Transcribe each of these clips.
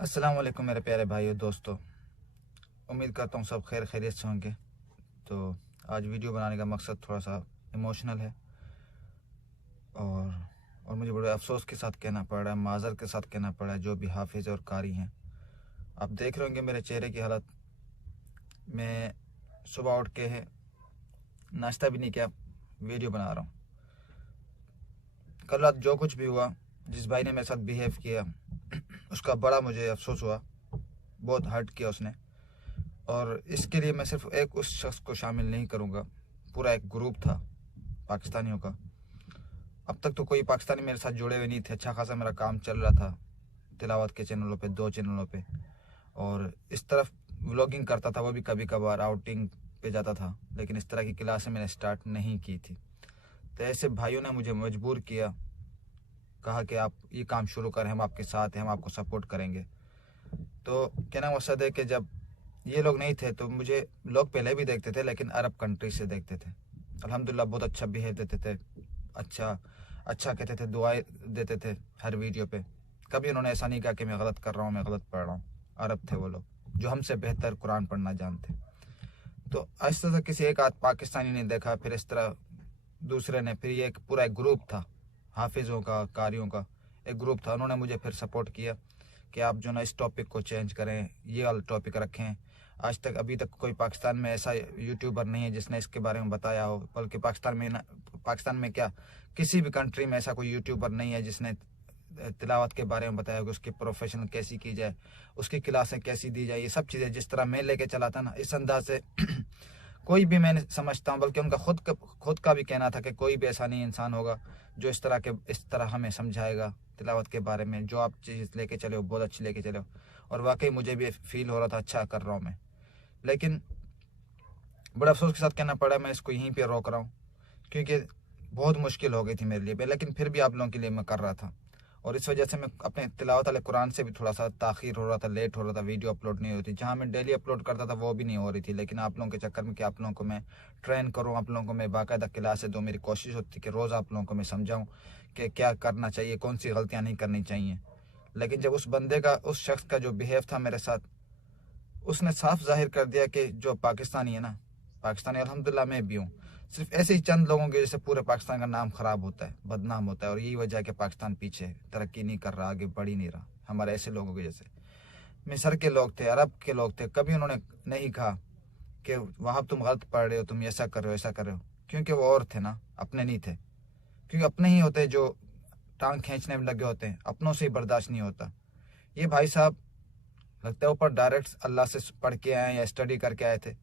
अस्सलाम वालेकुम मेरे प्यारे भाइयों दोस्तों। उम्मीद करता हूँ सब खैर खैरियत से होंगे। तो आज वीडियो बनाने का मकसद थोड़ा सा इमोशनल है और मुझे बड़े अफसोस के साथ कहना पड़ रहा है, माज़र के साथ कहना पड़ रहा है, जो भी हाफिज़ और कारी हैं। आप देख रहे होंगे मेरे चेहरे की हालत। मैं सुबह उठ के नाश्ता भी नहीं किया, वीडियो बना रहा हूँ। कल रात जो कुछ भी हुआ, जिस भाई ने मेरे साथ बिहेव किया, उसका बड़ा मुझे अफसोस हुआ, बहुत हर्ट किया उसने। और इसके लिए मैं सिर्फ एक उस शख्स को शामिल नहीं करूँगा, पूरा एक ग्रुप था पाकिस्तानियों का। अब तक तो कोई पाकिस्तानी मेरे साथ जुड़े हुए नहीं थे, अच्छा खासा मेरा काम चल रहा था तिलावत के चैनलों पे, 2 चैनलों पे, और इस तरफ व्लॉगिंग करता था, वो भी कभी कभार आउटिंग पे जाता था, लेकिन इस तरह की क्लासें मैंने स्टार्ट नहीं की थी। तो ऐसे भाइयों ने मुझे मजबूर किया, कहा कि आप ये काम शुरू करें, हम आपके साथ हैं, हम आपको सपोर्ट करेंगे। तो कहना मकसद है कि जब ये लोग नहीं थे तो मुझे लोग पहले भी देखते थे, लेकिन अरब कंट्री से देखते थे। अल्हम्दुलिल्लाह बहुत अच्छा बिहेव देते थे, अच्छा अच्छा कहते थे, दुआएं देते थे हर वीडियो पे। कभी उन्होंने ऐसा नहीं कहा कि मैं गलत कर रहा हूँ, मैं गलत पढ़ रहा हूँ। अरब थे वो लोग, जो हमसे बेहतर कुरान पढ़ना जानते। तो इस तरह किसी एक आध पाकिस्तानी ने देखा, फिर इस तरह दूसरे ने, फिर ये एक पूरा एक ग्रुप था हाफिज़ों का, कारियों का एक ग्रुप था। उन्होंने मुझे फिर सपोर्ट किया कि आप जो ना इस टॉपिक को चेंज करें, ये वाला टॉपिक रखें। आज तक अभी तक कोई पाकिस्तान में ऐसा यूट्यूबर नहीं है जिसने इसके बारे में बताया हो, बल्कि पाकिस्तान में क्या, किसी भी कंट्री में ऐसा कोई यूट्यूबर नहीं है जिसने तिलावत के बारे में बताया हो कि उसकी प्रोफेशनल कैसी की जाए, उसकी क्लासें कैसी दी जाए। ये सब चीज़ें जिस तरह मैं लेके चला था ना, इस अंदाज से कोई भी, मैं समझता हूँ, बल्कि उनका खुद का भी कहना था कि कोई भी ऐसा नहीं इंसान होगा जो इस तरह हमें समझाएगा तिलावत के बारे में। जो आप चीज़ लेके चले हो बहुत अच्छी लेके चले हो, और वाकई मुझे भी फील हो रहा था अच्छा कर रहा हूँ मैं। लेकिन बड़ा अफसोस के साथ कहना पड़ा, मैं इसको यहीं पे रोक रहा हूँ, क्योंकि बहुत मुश्किल हो गई थी मेरे लिए, लेकिन फिर भी आप लोगों के लिए मैं कर रहा था। और इस वजह से मैं अपने तिलावत वाले कुरान से भी थोड़ा सा ताख़ीर हो रहा था, लेट हो रहा था, वीडियो अपलोड नहीं होती। जहाँ मैं डेली अपलोड करता था वो भी नहीं हो रही थी, लेकिन आप लोगों के चक्कर में कि आप लोगों को मैं ट्रेन करूँ, आप लोगों को मैं बाकायदा क्लासें दूँ, मेरी कोशिश होती थी कि रोज़ आप लोगों को मैं समझाऊँ कि क्या करना चाहिए, कौन सी गलतियाँ नहीं करनी चाहिए। लेकिन जब उस शख्स का जो बिहेव था मेरे साथ, उसने साफ जाहिर कर दिया कि जो पाकिस्तानी है ना, पाकिस्तानी अल्हम्दुलिल्लाह मैं भी हूँ, सिर्फ ऐसे ही चंद लोगों की वजह से पूरे पाकिस्तान का नाम ख़राब होता है, बदनाम होता है। और यही वजह है कि पाकिस्तान पीछे है, तरक्की नहीं कर रहा, आगे बढ़ ही नहीं रहा, हमारे ऐसे लोगों की वजह से। मिस्र के लोग थे, अरब के लोग थे, कभी उन्होंने नहीं कहा कि वहाँ तुम गलत पढ़ रहे हो, तुम ऐसा कर रहे हो, ऐसा कर रहे हो, क्योंकि वो और थे ना, अपने नहीं थे। क्योंकि अपने ही होते जो टांग खींचने में लगे होते हैं, अपनों से ही बर्दाश्त नहीं होता। ये भाई साहब लगता है ऊपर डायरेक्ट अल्लाह से पढ़ के आए या स्टडी करके आए थे।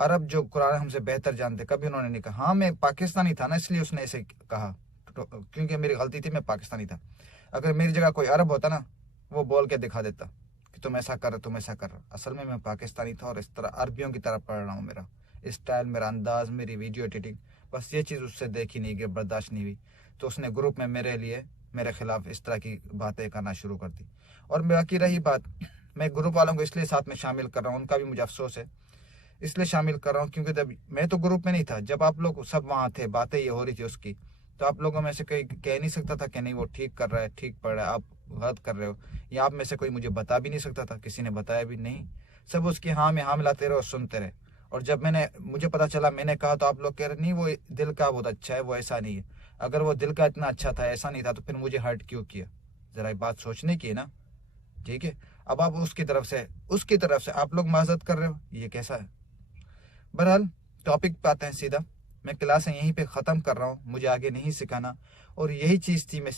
अरब जो कुरान हमसे बेहतर जानते, कभी उन्होंने नहीं कहा। हाँ, मैं पाकिस्तानी था ना, इसलिए उसने ऐसे कहा, क्योंकि मेरी गलती थी, मैं पाकिस्तानी था। अगर मेरी जगह कोई अरब होता ना, वो बोल के दिखा देता कि तुम ऐसा कर, तुम ऐसा कर। असल में मैं पाकिस्तानी था और इस तरह अरबियों की तरह पढ़ रहा हूँ। मेरा स्टाइल, मेरा अंदाज, मेरी वीडियो एडिटिंग, बस ये चीज़ उससे देखी नहीं गई, बर्दाश्त नहीं हुई। तो उसने ग्रुप में मेरे खिलाफ इस तरह की बातें करना शुरू कर दी। और बाकी रही बात, मैं ग्रुप वालों को इसलिए साथ में शामिल कर रहा हूँ, उनका भी मुझे अफसोस है, इसलिए शामिल कर रहा हूँ क्योंकि जब मैं तो ग्रुप में नहीं था, जब आप लोग सब वहाँ थे, बातें ये हो रही थी उसकी, तो आप लोगों में से कोई कह नहीं सकता था कि नहीं वो ठीक कर रहा है, ठीक पढ़ रहा है, आप गलत कर रहे हो। या आप में से कोई मुझे बता भी नहीं सकता था, किसी ने बताया भी नहीं। सब उसकी हाँ में हाँ मिलाते रहे और सुनते रहे। और जब मुझे पता चला, मैंने कहा, तो आप लोग कह रहे नहीं वो दिल का बहुत अच्छा है, वो ऐसा नहीं है। अगर वो दिल का इतना अच्छा था, ऐसा नहीं था, तो फिर मुझे हर्ट क्यों किया? ज़रा ये बात सोचने की है ना। ठीक है, अब आप उसकी तरफ से आप लोग माजरत कर रहे हो, ये कैसा है? बहरहाल टॉपिक पे आते हैं सीधा। मैं क्लासें यहीं पे ख़त्म कर रहा हूँ, मुझे आगे नहीं सिखाना। और यही चीज़ थी, मैं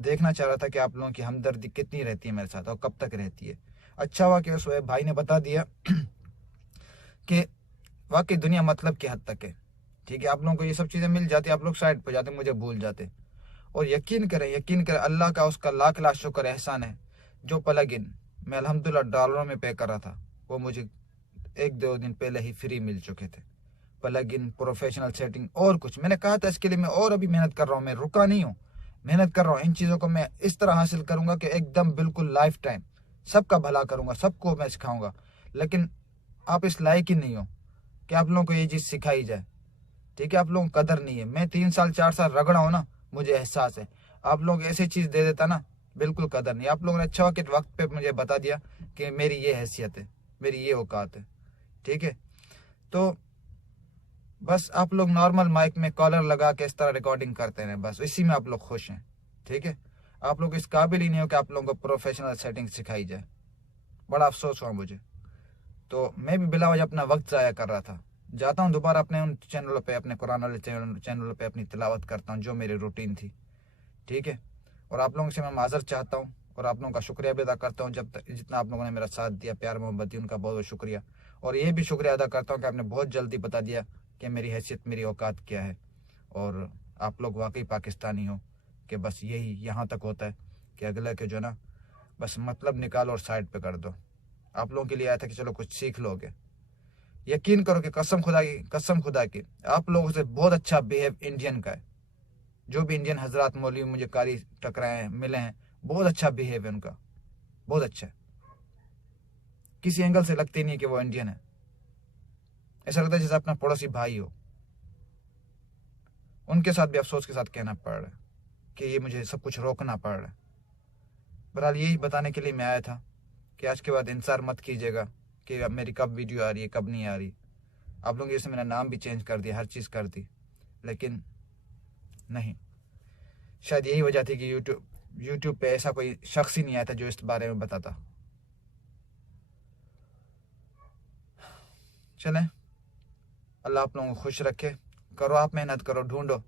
देखना चाह रहा था कि आप लोगों की हमदर्दी कितनी रहती है मेरे साथ और कब तक रहती है। अच्छा हुआ कि उस भाई ने बता दिया कि वाकई दुनिया मतलब की हद तक है। ठीक है, आप लोगों को ये सब चीज़ें मिल जाती, आप लोग साइड पर जाते, मुझे भूल जाते। और यकीन करें, अल्लाह का उसका लाख लाख शुक्र एहसान है, जो प्लगइन मैं अल्हम्दुलिल्लाह डॉलरों में पे कर रहा था, वो मुझे 1-2 दिन पहले ही फ्री मिल चुके थे। प्लगइन, प्रोफेशनल सेटिंग और कुछ, मैंने कहा था इसके लिए मैं और अभी मेहनत कर रहा हूँ, मैं रुका नहीं हूँ, मेहनत कर रहा हूँ। इन चीज़ों को मैं इस तरह हासिल करूँगा कि एकदम बिल्कुल लाइफ टाइम सबका भला करूँगा, सबको मैं सिखाऊँगा। लेकिन आप इस लायक ही नहीं हो कि आप लोगों को ये चीज़ सिखाई जाए। ठीक है, आप लोगों को कदर नहीं है। मैं 3 साल 4 साल रगड़ा हूँ ना, मुझे एहसास है। आप लोग ऐसी चीज़ दे देता ना, बिल्कुल कदर नहीं। आप लोगों ने अच्छा वक्त पे मुझे बता दिया कि मेरी ये हैसियत है, मेरी ये औकात है, ठीक है। तो बस आप लोग नॉर्मल माइक में कॉलर लगा के इस तरह रिकॉर्डिंग करते हैं, बस इसी में आप लोग खुश हैं, ठीक है। आप लोग इस काबिल ही नहीं हो कि आप लोगों को प्रोफेशनल सेटिंग सिखाई जाए। बड़ा अफसोस हुआ मुझे। तो मैं भी बिला वजह अपना वक्त ज़ाया कर रहा था। जाता हूँ दोबारा अपने उन चैनलों पे, अपने कुरान वाले चैनलों पे अपनी तिलावत करता हूँ जो मेरी रूटीन थी, ठीक है। और आप लोगों से मैं माज़र चाहता हूँ और आप लोगों का शुक्रिया भी अदा करता हूँ, जब तक जितना आप लोगों ने मेरा साथ दिया, प्यार मोहब्बत दी, उनका बहुत बहुत शुक्रिया। और ये भी शुक्रिया अदा करता हूँ कि आपने बहुत जल्दी बता दिया कि मेरी हैसियत, मेरी औकात क्या है। और आप लोग वाकई पाकिस्तानी हो कि बस यही यहाँ तक होता है कि अगले के जो ना बस मतलब निकालो और साइड पे कर दो। आप लोगों के लिए आया था कि चलो कुछ सीख लोगे। यकीन करो कि कसम खुदा की आप लोगों से बहुत अच्छा बिहेव इंडियन का है। जो भी इंडियन हजरात मौलवी मुझे कारी टकराए हैं, मिले हैं, बहुत अच्छा बिहेव है उनका, बहुत अच्छा है। किसी एंगल से लगती नहीं कि वो इंडियन है, ऐसा लगता है जैसे अपना पड़ोसी भाई हो। उनके साथ भी अफसोस के साथ कहना पड़ रहा है कि ये मुझे सब कुछ रोकना पड़ रहा है। बहरहाल यही बताने के लिए मैं आया था कि आज के बाद इंतजार मत कीजिएगा कि अब मेरी कब वीडियो आ रही है, कब नहीं आ रही। आप लोग जैसे मेरा नाम भी चेंज कर दिया, हर चीज़ कर दी, लेकिन नहीं। शायद यही वजह थी कि यूट्यूब पे ऐसा कोई शख्स ही नहीं आया था जो इस बारे में बताता। चलें, अल्लाह आप लोगों को खुश रखे। करो, आप मेहनत करो, ढूंढो,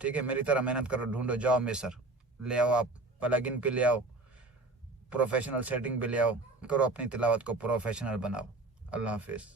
ठीक है। मेरी तरह मेहनत करो, ढूंढो, जाओ मिस्र ले आओ, आप प्लगइन पे ले आओ, प्रोफेशनल सेटिंग पे ले आओ, करो अपनी तिलावत को प्रोफेशनल बनाओ। अल्लाह हाफिज़।